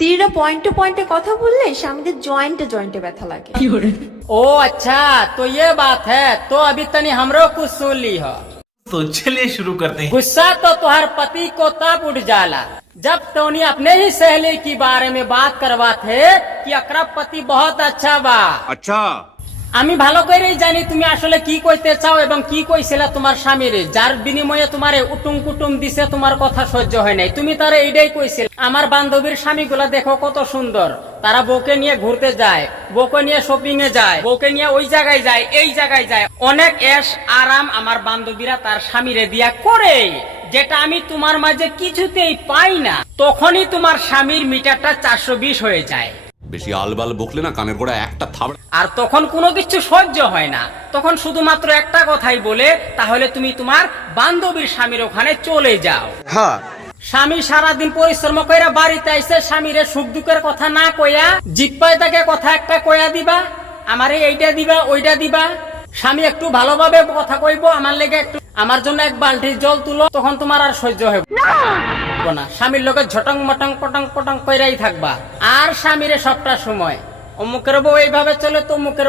স্ত্রীরা পয়েন্টে পয়েন্টে কথা বললে স্বামীদের জয়েন্টে জয়েন্টে ব্যথা লাগে ओ अच्छा तो ये बात है तो अभी तनी हमरो कुछ सुन ली हो तो चलिए शुरू करते हैं गुस्सा तो तुहार पति को तब उठ जाला जब टोनी अपने ही सहेली की बारे में बात करवा थे कि अकरब पति बहुत अच्छा बा अच्छा আমি ভালো করেই জানি তুমি আসলে কি কইতে চাও এবং কি কইছিলা তোমার স্বামীরে, যার বিনিময়ে তোমারে উটুম কুটুম দিছে, তোমার কথা সহ্য হয় নাই। তুমি তারা এইটাই কইছিল, আমার বান্ধবীর স্বামীগুলা দেখো কত সুন্দর। তারা বউকে নিয়ে ঘুরতে যায়, বউকে নিয়ে শপিং এ যায়, বউকে নিয়ে ওই জায়গায় যায়, এই জায়গায় যায়। অনেক এস, আরাম আমার বান্ধবীরা তার স্বামীরে দিয়া করে, যেটা আমি তোমার মাঝে কিছুতেই পাই না। তখনই তোমার স্বামীর মিটারটা চারশো বিশ হয়ে যায়। বেশি আলবাল বকলে না কানের গোড়া একটা থাবড়া আর তখন কোনো কিছু সহ্য হয় না। তখন শুধুমাত্র একটা কথাই বলে তাহলে তুমি তোমার বান্ধবীর স্বামীর ওখানে চলে যাও। হ্যাঁ। স্বামী সারাদিন পরিশ্রম কইরা বাড়িতে আইসে স্বামীরে সুখ দুঃখের কথা না কইয়া জিপ্পায় তাকে কথা একটা কইয়া দিবা আমারে এইটা দিবা ওইটা দিবা। স্বামী একটু ভালোভাবে কথা কইবো আমার লেগে একটু আমার জন্য এক বালতি জল তুলো তখন তোমার আর সহ্য হবে না! স্বামীর লোকের ঝটং মটং পটং পটং কইরাই থাকবা। আর স্বামীরে সবটা সময়। অমুকের বউ এইভাবে চলে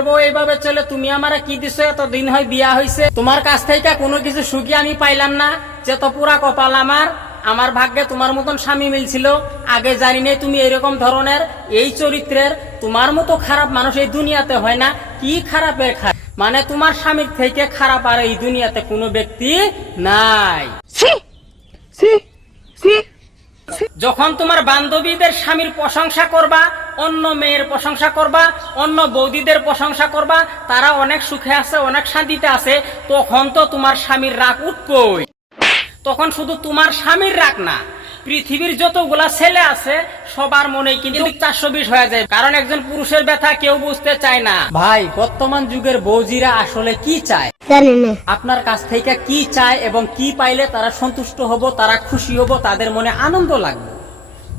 বউ এইভাবে চলে, তুমি আমারে কি দিছো? দিন হয় বিয়া তোমার কাছ থেকে কোনো কিছু সুখী আমি পাইলাম না। যে তো পুরা কপাল আমার। আমার ভাগ্যে তোমার মতন স্বামী মিলছিল। আগে জানি নাই তুমি এরকম ধরনের। এই চরিত্রের তোমার মতো খারাপ মানুষ এই দুনিয়াতে হয় না। কি খারাপের খারাপ? মানে তোমার স্বামীর থেকে খারাপ আর এই দুনিয়াতে কোনো ব্যক্তি নাই। যখন তোমার বান্ধবীদের স্বামীর প্রশংসা করবা, অন্য মেয়ের প্রশংসা করবা, অন্য বৌদিদের প্রশংসা করবা, তারা অনেক সুখে আছে, অনেক শান্তিতে আছে, তখন তো তোমার স্বামীর রাগ উঠবই। তখন শুধু তোমার স্বামীর রাগ না পৃথিবীর যতগুলা ছেলে আছে সবার মনে কিন্তু চারশো বিশ হয়ে যায়। কারণ একজন পুরুষের ব্যথা কেউ বুঝতে চায় না। ভাই বর্তমান যুগের বৌজিরা আসলে কি চায়? আপনার কাছ থেকে কি চায় এবং কি পাইলে তারা সন্তুষ্ট হব তারা খুশি হব তাদের মনে আনন্দ লাগবে?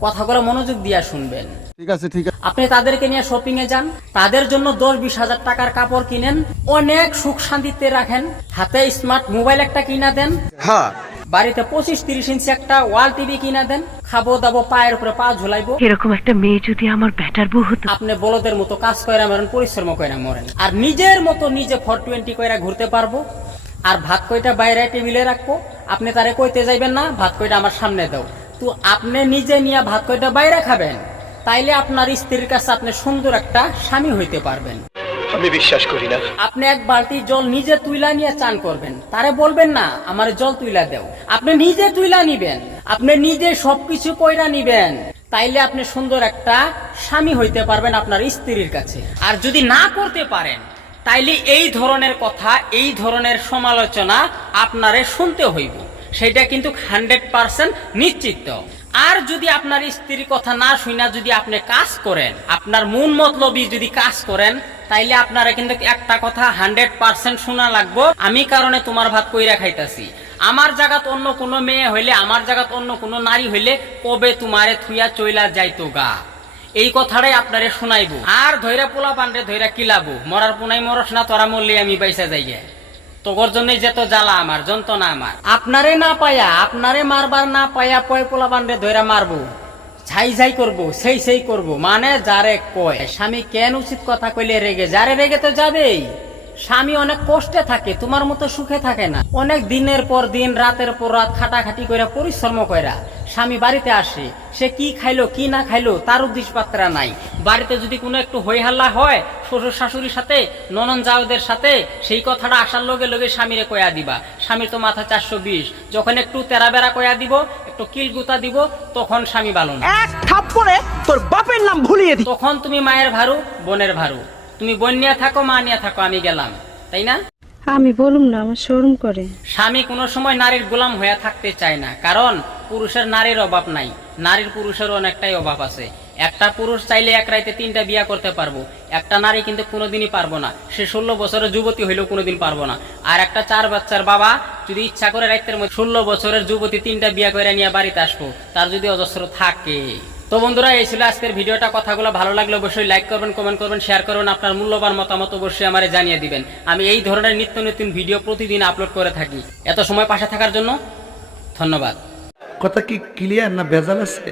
কথাগুলো মনোযোগ দিয়া শুনবেন। ঠিক আছে ঠিক আছে। আপনি তাদেরকে নিয়ে শপিং এ যান তাদের জন্য দশ বিশ হাজার টাকার কাপড় কিনেন অনেক সুখ শান্তিতে রাখেন হাতে স্মার্ট মোবাইল একটা কিনা দেন। হ্যাঁ বাড়িতে পঁচিশ তিরিশ ইঞ্চি একটা ওয়াল টিভি কিনা দেন। খাব দাবো পায়ের উপরে পা ঝুলাইবো। এরকম একটা মেয়ে যদি আমার ব্যাটার বউ হতো। আপনি বলদের মতো কাজ কইরা মরেন পরিশ্রম কইরা মরেন। আর নিজের মতো নিজে ফর টোয়েন্টি কইরা ঘুরতে পারব। আর ভাত কইটা বাইরে টেবিলে রাখব। আপনি তারে কইতে যাইবেন না ভাত কইটা আমার সামনে দাও। তো আপনি নিজে নিয়ে ভাত কইটা বাইরে খাবেন। তাইলে আপনার স্ত্রীর কাছে আপনি সুন্দর একটা স্বামী হইতে পারবেন। আমি বিশ্বাস করি না। আপনি এক বালতি জল নিজে তুইলা নিয়ে চান করবেন। তারে বলবেন না, আমার জল তুইলা দেও। আপনি নিজে তুইলা নিবেন, আপনি নিজে সবকিছু কইরা নিবেন। তাইলে আপনি সুন্দর একটা স্বামী হইতে পারবেন আপনার স্ত্রীর কাছে। আর যদি না করতে পারেন, তাইলে এই ধরনের কথা, এই ধরনের সমালোচনা আপনারে শুনতে হইব। সেটা কিন্তু হান্ড্রেড পার্সেন্ট নিশ্চিত। আর যদি আপনার স্ত্রীর কথা না শুনা যদি আপনি কাজ করেন, আপনার মন মতলবই যদি কাজ করেন তাইলে আপনারা কিন্তু একটা কথা হান্ড্রেড পার্সেন্ট শোনা লাগবো। আমি কারণে তোমার ভাত কইরা খাইতাছি। আমার জায়গাত অন্য কোনো মেয়ে হইলে, আমার জায়গাত অন্য কোনো নারী হইলে কবে তোমারে থুইয়া চইলা যাইতো গা? এই কথাটাই আপনারে শুনাইবো। আর ধৈরা পোলা পান্ডে ধৈরা কিলাবো। মরার পুনাই মরস না, তোরা মরলে আমি বাইসা যাই তোর জন্যই যেত জ্বালা আমার, যন্ত্রণা আমার। আপনারে না পায়া, আপনারে মারবার না পায়া পয় পোলা পান্ডে ধৈরা মারবো। ঝাই ছাই করব, সেই সেই করব। মানে যারে কয়, স্বামী কেন উচিত কথা কইলে রেগে? যারে রেগে তো যাবেই। স্বামী অনেক কষ্টে থাকে, তোমার মতো সুখে থাকে না। অনেক দিনের পর দিন, রাতের পর রাত খাটাখাটি কইরা পরিশ্রম কইরা স্বামী বাড়িতে আসে। সে কি খাইলো, কি না খাইলো, তার উদ্দেশ্য পাত্রা নাই। বাড়িতে যদি কোনো একটু হই হাল্লা হয়, শ্বশুর শাশুড়ির সাথে, ননন জাওদের সাথে, সেই কথাটা আসার লগে লগে স্বামীরে কয়া দিবা। স্বামীর তো মাথা চারশো বিশ। যখন একটু তেরা বেড়া কয়া দিব কিল গুতা দিব তখন স্বামী বালো না এক থাপ্পড়ে তোর বাপের নাম ভুলিয়ে দি। তখন তুমি মায়ের ভারু বোনের ভারু। তুমি বোন নিয়ে থাকো মা নিয়ে থাকো আমি গেলাম। তাই না? আমি বলুম না আমার শরম করে। স্বামী কোনো সময় নারীর গোলাম হয়ে থাকতে চায় না কারণ পুরুষের নারীর অভাব নাই। নারীর পুরুষের অনেকটাই অভাব আছে। একটা পুরুষ চাইলে এক রাইতে তিনটা বিয়া করতে পারব। একটা নারী কিন্তু কোনোদিনই পারব না। সে ষোলো বছরের যুবতী হইলেও কোনোদিন পারব না। আর একটা চার বাচ্চার বাবা যদি ইচ্ছা করে রাইতের মধ্যে ষোলো বছরের যুবতী তিনটা বিয়া করে নিয়ে বাড়িতে আসব, তার যদি অজস্র থাকে। তো বন্ধুরা, এই ছিল আজকের ভিডিওটা। কথাগুলো ভালো লাগলে অবশ্যই লাইক করবেন কমেন্ট করবেন শেয়ার করবেন। আপনার মূল্যবান মতামত অবশ্যই আমারে জানিয়ে দিবেন। আমি এই ধরনের নিত্য নতুন ভিডিও প্রতিদিন আপলোড করে থাকি। এত সময় পাশে থাকার জন্য ধন্যবাদ। কথা কি ক্লিয়ার না ভেজাল আছে?